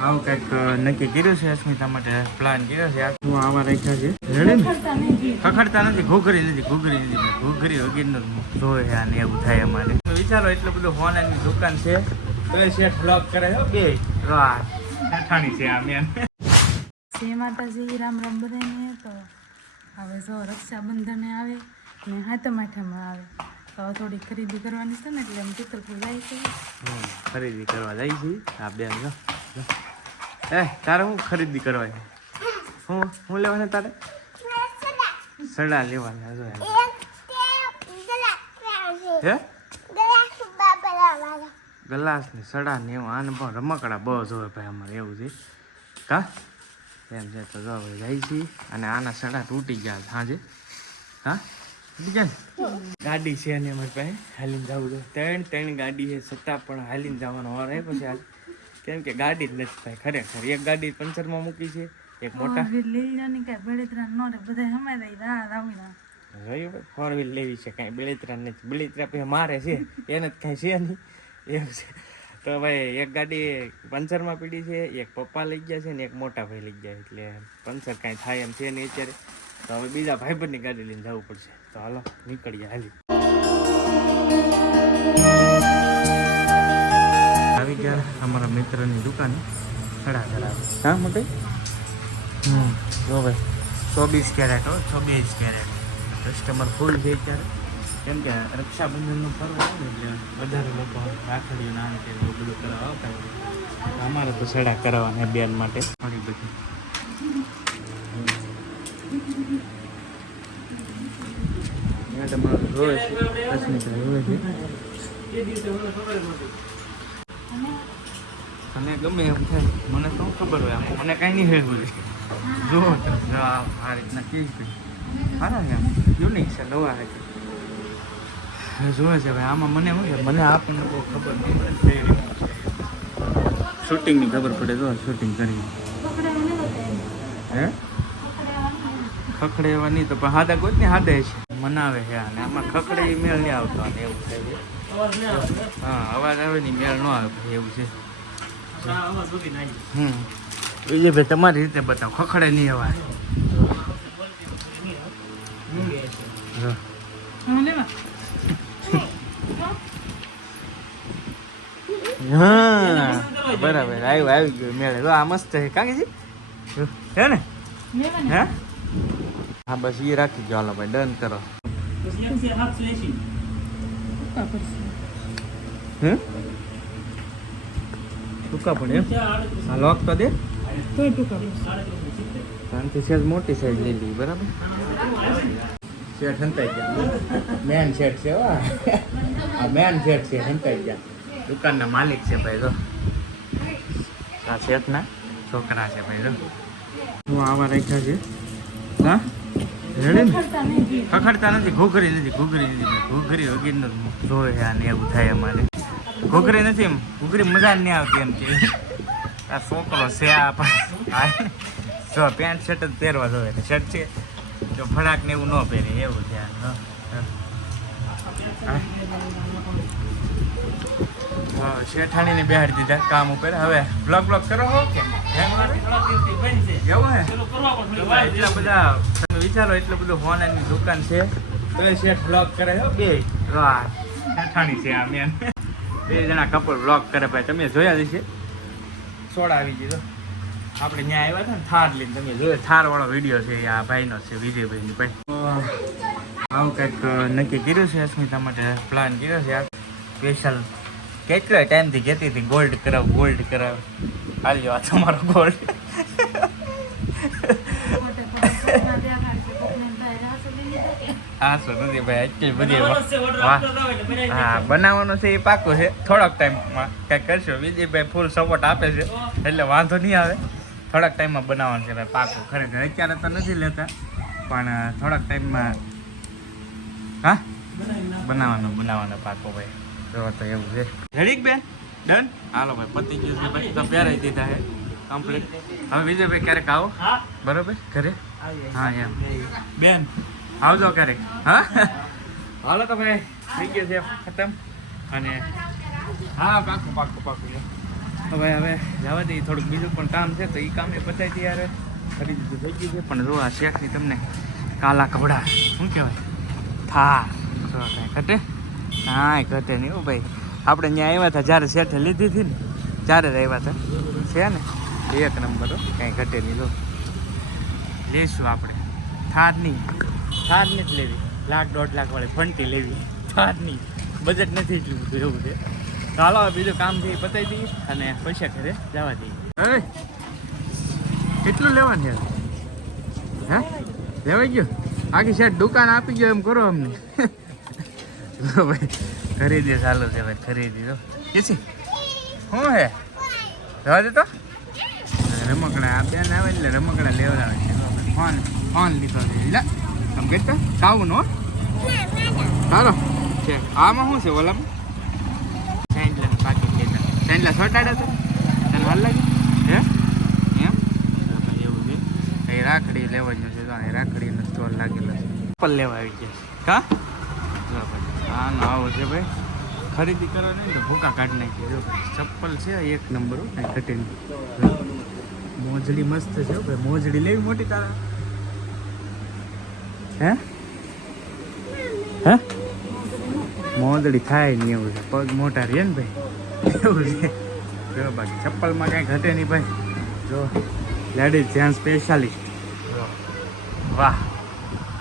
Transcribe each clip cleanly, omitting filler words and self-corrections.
આવું કંઈક નક્કી કર્યું છે અસ્મિતા માટે પ્લાન કર્યો છે હું આવા રાખ્યા છે રેડી ને ખખડતા નથી ઘૂઘરી નથી ઘૂઘરી વગેરેનું જોવે છે અને એવું થાય અમારે વિચારો એટલું બધું હોનાની દુકાન છે તો એ શેઠ બ્લોક કરે છે બે ઠાણી છે આ મેન જય માતાજી રામ રામ બધાને તો હવે જો રક્ષાબંધને આવે ને હાથમ આઠમમાં આવે તો થોડી ખરીદી કરવાની છે ને એટલે એમ તિતલપુર જાય છે ખરીદી કરવા જાય છે આ બેન જો તારે શું ખરીદી કરવા છે શું લેવાને તારે સડા લેવાના જો હે ગ્લાસ ને સડા ને એવું આને પણ રમકડા બસ હોય ભાઈ અમારે એવું છે કા એમ છે તો જો હવે જાય છે અને આના સડા તૂટી ગયા સાંજે હા તૂટી ગયા ને ગાડી છે ને અમારી પાસે હાલીને જવું છે ત્રણ ગાડી છે છતાં પણ હાલીને જવાનો વાર આવ્યો છે આજ કેમ કે ગાડી જ નથી થાય ખરેખર એક ગાડી પંચરમાં મૂકી છે એક મોટા ફોર વ્હીલ લેવી છે કાંઈ બળેતરા નથી બળેતરા પછી મારે છે એને જ કાંઈ છે નહીં એવું છે તો ભાઈ એક ગાડી પંચરમાં પડી છે એક પપ્પા લઈ ગયા છે ને એક મોટા ભાઈ લઈ ગયા એટલે પંચર કાંઈ થાય એમ છે નહીં અત્યારે તો હવે બીજા ભાઈબંધની ગાડી લઈને જવું પડશે તો હાલો નીકળીએ હાલી આવી ગયા અમારા મિત્રની દુકાન ખડા કરાવે હા મોટી જો ભાઈ 24 કેરેટ હો 26 કેરેટ કસ્ટમર ફૂલ છે ત્યારે કેમ કે રક્ષાબંધનનું પર્વ આવે એટલે વધારે લોકો રાખડીઓ ના કે એવું બધું કરવા આવતા હોય અમારે તો સડા કરાવવાના બેન માટે ઘણી બધી તમારું જોવે છે રશ્મિતા જોવે છે તને ગમે એમ થાય મને તો ખબર હોય આમ મને કાંઈ નહીં હેવું જો આ રીતના કેવી સારા ને આમ યુનિક છે નવા છે જોવે છે ભાઈ આમાં મને શું છે મને આપણને બહુ ખબર નહીં પડે શૂટિંગની ખબર પડે તો શૂટિંગ કરી હે ખખડે એવા નહીં તો પણ હાદા કોઈ ને હાદે છે મનાવે છે અને આમાં ખખડે મેળ નહીં આવતો અને એવું થાય છે હા અવાજ આવે ને મેળ ન આવે એવું છે બીજે ભાઈ તમારી રીતે બતાવો ખખડે નહીં અવાજ હા બરાબર આવી ગયું મેળે આ મસ્ત છે કાંગી છે ને હે હા બસ એ રાખી ગયો હાલો ભાઈ ડન કરો ટૂંકા પણ એમ હા લોક તો દે શાંતિ સેજ મોટી સાઈઝ લઈ લીધી બરાબર શેઠ હંતાઈ ગયા મેન શેઠ છે આ મેન શેઠ છે હંતાઈ ગયા દુકાનના માલિક છે ભાઈ તો આ શેઠના છોકરા છે ભાઈ તો હું આવા રાખ્યા છે હા રેડી ને ખખડતા નથી ઘૂઘરી વગેરેનું જોવે છે અને એવું થાય અમારે ઘૂઘરી નથી એમ ઘૂઘરી મજા નહીં આવતી એમ કે આ છોકરો છે આ જો પેન્ટ શર્ટ જ પહેરવા જોવે શર્ટ છે જો ફડાક ને એવું ન પહેરે એવું ધ્યાન શેઠાણીને બેહાડી દીધા કામ ઉપર હવે બ્લોગ કરો હો કે એવું હે એટલા બધા તમે વિચારો એટલું બધું હોનાની દુકાન છે તો એ શેઠ બ્લોગ કરે હો બે શેઠાણી છે આ મેન બે જણા કપલ બ્લોગ કરે ભાઈ તમે જોયા જશે સોડા આવી ગયો આપણે ત્યાં આવ્યા હતા ને થાર લઈને તમે જોયો થાર વાળો વિડીયો છે આ ભાઈનો છે વિજયભાઈની ભાઈ આવું કંઈક નક્કી કર્યું છે અસ્મિતા માટે પ્લાન કર્યો છે આ સ્પેશિયલ કેટલો ટાઈમથી કહેતી હતી ગોલ્ડ કરાવ હાલ્યો આ તમારો ગોલ્ડ હા શું નથી ભાઈ એટલી બધી હા બનાવવાનો છે એ પાકું છે થોડોક ટાઈમમાં કંઈક કરશો વિજયભાઈ ફૂલ સપોર્ટ આપે છે એટલે વાંધો નહીં આવે થોડાક ટાઈમમાં બનાવવાનું છે ભાઈ પાકું ખરેખર અત્યારે તો નથી લેતા પણ થોડાક ટાઈમમાં હા બનાવવાનો પાકો ભાઈ જો તો એવું છે રેડી બેન ડન હાલો ભાઈ પતી ગયું છે ભાઈ તો પહેરાવી દીધા છે કમ્પ્લીટ હવે વિજયભાઈ ક્યારેક આવો બરોબર ઘરે હા એમ બેન આવજો ક્યારેક હા હાલો તો ભાઈ થઈ ગયું છે ખતમ અને હા પાકું હવે જવા દઈએ, થોડુંક બીજું પણ કામ છે તો એ કામ એ પતાવી દઈએ યાર. ખરીદી તો થઈ ગઈ છે પણ જો આ શેઠની તમને કાલા કપડા શું કહેવાય થાર જો કાંઈ ઘટે કાંઈ ઘટે નહીં હો ભાઈ. આપણે ત્યાં આવ્યા હતા જ્યારે શેઠે લીધી હતી ને ત્યારે જ આવ્યા હતા છે ને એક નંબર કાંઈ ઘટે નહીં. જો લઈશું આપણે થાર નહીં જ લેવી, 1,00,000-1.5 લાખ વાળી ફંટી લેવી, થાર નહીં. બજેટ નથી એટલું બધું એવું છે. ચાલો બીજું કામ છે એ પતાવી દઈએ અને પૈસા ઘરે જવા દઈએ. હવે કેટલું લેવાનું યાર? હે લેવાઈ ગયો? આખી સાઈડ દુકાન આપી ગયો એમ કરો અમને. ભાઈ ખરીદી ચાલુ છે ભાઈ, ખરીદી તો કે છે શું હે જવા દે તો. રમકડા આ બેન આવે એટલે રમકડા લેવડાવે છે. ફોન લીધો છે લે તમે કહેતા સાવું નો સારો છે. આમાં શું છે ઓલામાં સેન્ડલા પાકીટ લેતા સેન્ડલા સોટાડ્યા તો તને હાલ લાગે હે એમ એવું છે. એ રાખડી લેવાનું છે તો રાખડીનો સ્ટોલ લાગેલો છે. ચપ્પલ લેવા આવી ગયા કા આનો આવો છે ભાઈ. ખરીદી કરવાની તો ભૂકા કાઢી નાખીએ. જો ચપ્પલ છે એક નંબર કાંઈ ઘટે નહીં. મોજડી મસ્ત છે ભાઈ. મોજડી લેવી મોટી તારા હે હે મોજડી થાય નહીં એવું છે. પગ મોટા રહે ને ભાઈ એવું છે. જો બાકી ચપ્પલમાં કાંઈ ઘટે નહીં ભાઈ. જો લેડીઝ જેન્ટ્સ સ્પેશિયાલિસ્ટ વાહ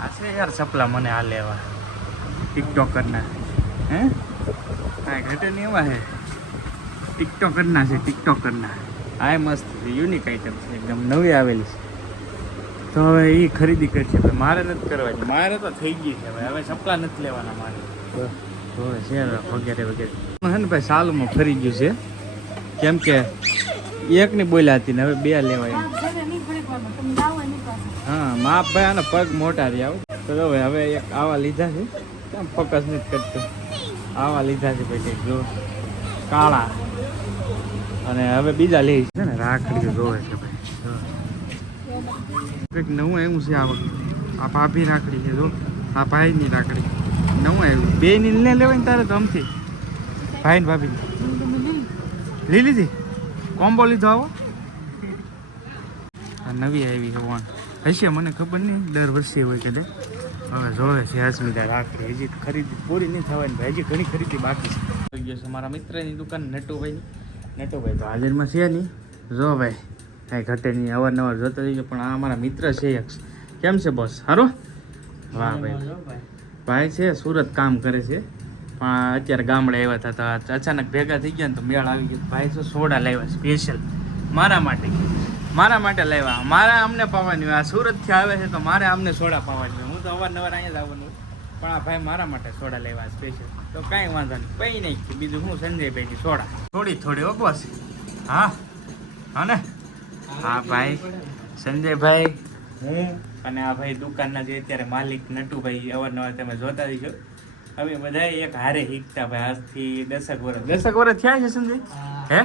આ છે યાર ચપલા મને આ લેવા ટિકટોકરના હે કાંઈ ઘટે નહીં એવા હે ટિકટોકરના છે ટિકટોકરના. આ મસ્ત યુનિક આઈટમ છે એકદમ નવી આવેલી છે. તો હવે એ ખરીદી કરશે ભાઈ. મારે નથી કરવાની, મારે તો થઈ ગઈ છે ભાઈ. હવે ચપલા નથી લેવાના મારે હવે છે વગેરે વગેરે હે ને ભાઈ. સાલમાં ફરી ગયું છે કેમ કે એકની બોલ્યા હતી ને હવે 2 લેવાય. હા માપ ભાઈ આના પગ મોટા રહ્યા તો હવે એક આવા લીધા છે. કેમ ફોકસ નથી કરતો? આવા લીધા છે ભાઈ જો કાળા. અને હવે બીજા લે છે ને રાખડી જોવે છે ભાઈ. કંઈક નવું આવ્યું છે આ વખતે. આ ભાભી રાખડી છે જો આ ભાઈની રાખડી નવું આવ્યું. 2 ની ને લેવાય ને તારે તો અમથી ભાઈ ને ભાભી લઈ લીધી કોમ્બો લીધો આવો. આ નવી આવી હશે મને ખબર નહીં. દર વર્ષે હોય કદાચ. હવે જોવે છે અસ્મિતા રાખડી. હજી ખરીદી પૂરી નહીં થવાની ભાઈ. હજી ઘણી ખરીદી બાકી છે. થઈ ગયો છે મારા મિત્રની દુકાન નટુભાઈની. નટુભાઈ તો હાજરમાં છે નહીં. જો ભાઈ કાંઈ ઘટે નહીં. અવારનવાર જોતા રહીજો. પણ આ અમારા મિત્ર છે એક. કેમ છે બોસ? સારું વાહ ભાઈ. ભાઈ છે સુરત કામ કરે છે પણ અત્યારે ગામડે આવ્યા હતા તો અચાનક ભેગા થઈ ગયા ને તો મેળ આવી ગયો. ભાઈ તો સોડા લાવ્યા સ્પેશિયલ મારા માટે લાવ્યા. મારે અમને પાવાની હોય. આ સુરતથી આવે છે તો મારે અમને સોડા પાવાની હોય. હું તો અવારનવાર અહીંયા જ આવવાનું હોય પણ આ ભાઈ મારા માટે સોડા લેવા સ્પેશિયલ. તો કાંઈ વાંધો નહીં પૈ નહીં બીજું હું સંજયભાઈની સોડા થોડી ઓગવાસ. હા હા ને હા ભાઈ સંજયભાઈ હું અને આ ભાઈ દુકાનના જે અત્યારે માલિક નટુભાઈ અવારનવાર તમે જોતા રહીશો. અમે બધા એક હારે શીખતા ભાઈ. આજથી 10 વર્ષ થયા છે સંજય હે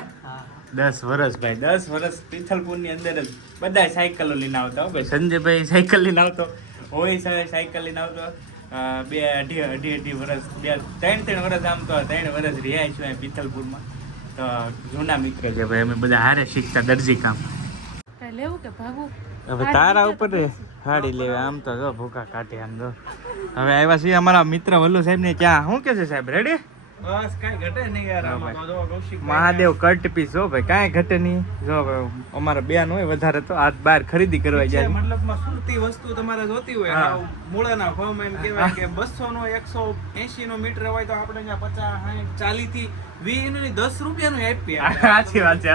10 વર્ષ ભાઈ. 10 વર્ષ તિથલપુરની અંદર જ બધા સાયકલો લઈને આવતા હો ભાઈ. સંજયભાઈ સાયકલ લઈને આવતો હોય સાયકલ લઈને આવતો. 2-2.5 વર્ષ 3 વર્ષ આમ તો 3 વર્ષ રહ્યા છું અહીં પિથલપુરમાં. તો જૂના મિત્ર છે ભાઈ. અમે બધા હારે શીખતા દરજી કામ. લેવું કે ભાગવું હવે તારા ઉપર હાડી લેવા આમ તો જો ભૂખા કાઢે આમ જો. હવે આવ્યા છીએ અમારા મિત્ર વલ્લુ સાહેબ ને. ક્યાં શું કે છે સાહેબ? રેડી? બસ કાઈ ઘટે નહીં યાર. આમાં તો જો કૌશિક મહાદેવ કટ પીસ હો ભાઈ. કાંઈ ઘટે નહીં. જો અમારા બેન હોય વધારે તો આજ બહાર ખરીદી કરવા જાય. મતલબમાં સુરતી વસ્તુ તમારે જોતી હોય મૂળાના ભાવમાં એમ કહેવાય કે 200 નો 180 નો મીટર હોય તો આપણે ત્યાં 50 60 40 થી 20 ની 10 રૂપિયાનું આપીએ. સાચી વાત છે.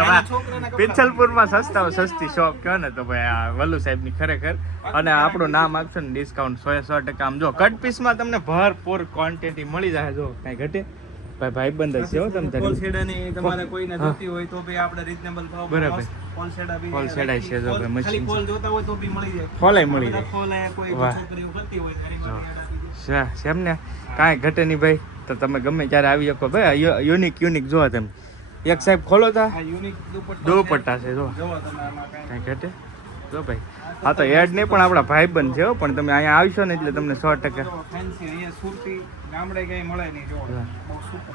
પિથલપુરમાં સસ્તી શોપ કહો ને તો ભાઈ આ વલ્લુ સાહેબ ની ખરેખર. અને આપણું નામ આપશો ને ડિસ્કાઉન્ટ 100% આમ જો કટ પીસમાં તમને ભરપૂર ક્વોન્ટિટી મળી જાય. જો કાંઈ ઘટે ભાઈ બંધ છે હો. તમે હોલસેડાની તમારે કોઈને જોતી હોય તો બી આપણે રીઝનેબલ ભાવ બરાબર. હોલસેડા બી હોલસેડા છે જો ભાઈ મશીન ખાલી ફોલ જોતા હોય તો બી મળી જાય. ફોલાય મળી જાય. ફોલાય કોઈ છોકરીઓ કરતી હોય છે એમ ને. કાંઈ ઘટે નહીં ભાઈ. તો તમે ગમે ત્યારે આવી શકો ભાઈ. યુનિક જોવા તમે. એક સાહેબ ખોલો તા યુનિક દુપટ્ટા છે જો જોવો તમે આમાં કાંઈ ઘટે જો ભાઈ હા તો એડ નહીં પણ આપણા ભાઈબંધ છે હો, પણ તમે અહીંયા આવશો ને એટલે તમને 100% ફેન્સી અહીંયા સુરતી ગામડે ક્યાંય મળે નહીં જો બહુ સુપર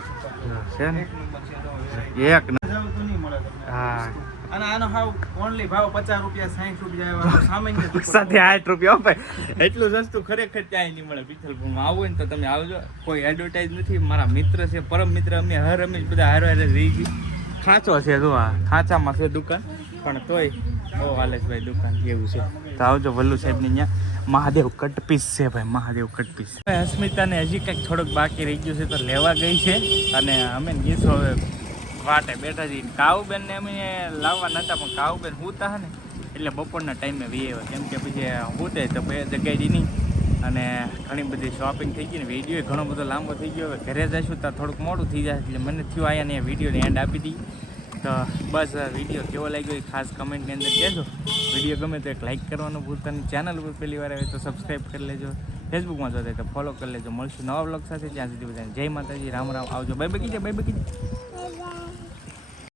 છે ને એક નંબર છે જો variety. એક જાવ તો નહીં મળે તમને હા. વસ્તુ. અને આનો હાવ ઓનલી ભાવ 50 રૂપિયા 60 રૂપિયા એવા સામાન્ય જ સાથે 8 રૂપિયા ભાઈ એટલું સસ્તું ખરેખર ક્યાંય નહીં મળે પિથલપુરમાં. આવું હોય ને તો તમે આવજો. કોઈ એડવર્ટાઇઝ નથી, મારા મિત્ર છે, પરમ મિત્ર. અમે હર રમેશ બધા હારો હારે રહી ગઈ. ખાંચો છે જો આ ખાંચામાં છે દુકાન, પણ તોય ઓ હાલેશભાઈ દુકાન કેવું છે. તો આવજો વલ્લુ સાહેબની ત્યાં મહાદેવ કટપીસ છે ભાઈ, મહાદેવ કટપીસ. અસ્મિતાને હજી કંઈક થોડુંક બાકી રહી ગયું છે તો લેવા ગઈ છે, અને અમે ગીસો હવે વાટે બેઠા છીએ. કાઉબેનને અમે લાવવા નતા, પણ કાઉબેન હુતા હે ને એટલે બપોરના ટાઈમે વી આવ્યા, કેમ કે પછી હુતે તો જગાડી નહીં. અને ઘણી બધી શોપિંગ થઈ ગઈ ને વિડીયો ઘણો બધો લાંબો થઈ ગયો. હવે ઘરે જઈશું તો થોડુંક મોડું થઈ જાય, એટલે મને થયું અહીંયા ને વિડીયોને એન્ડ આપી દઈએ. તો બસ વિડીયો કેવો લાગ્યો એ ખાસ કમેન્ટની અંદર કહેજો. વિડીયો ગમે તો એક લાઇક કરવાનું ભૂલતા નહીં. ચેનલ ઉપર પહેલી વાર આવે તો સબસ્ક્રાઈબ કરી લેજો. ફેસબુકમાં જોતા તો ફોલો કરી લેજો. મળશું નવા બ્લોગ સાથે. ત્યાં સુધી બધાને જય માતાજી, રામ રામ. આવજો. બાય બાય કીજે, બાય બાય કીજે.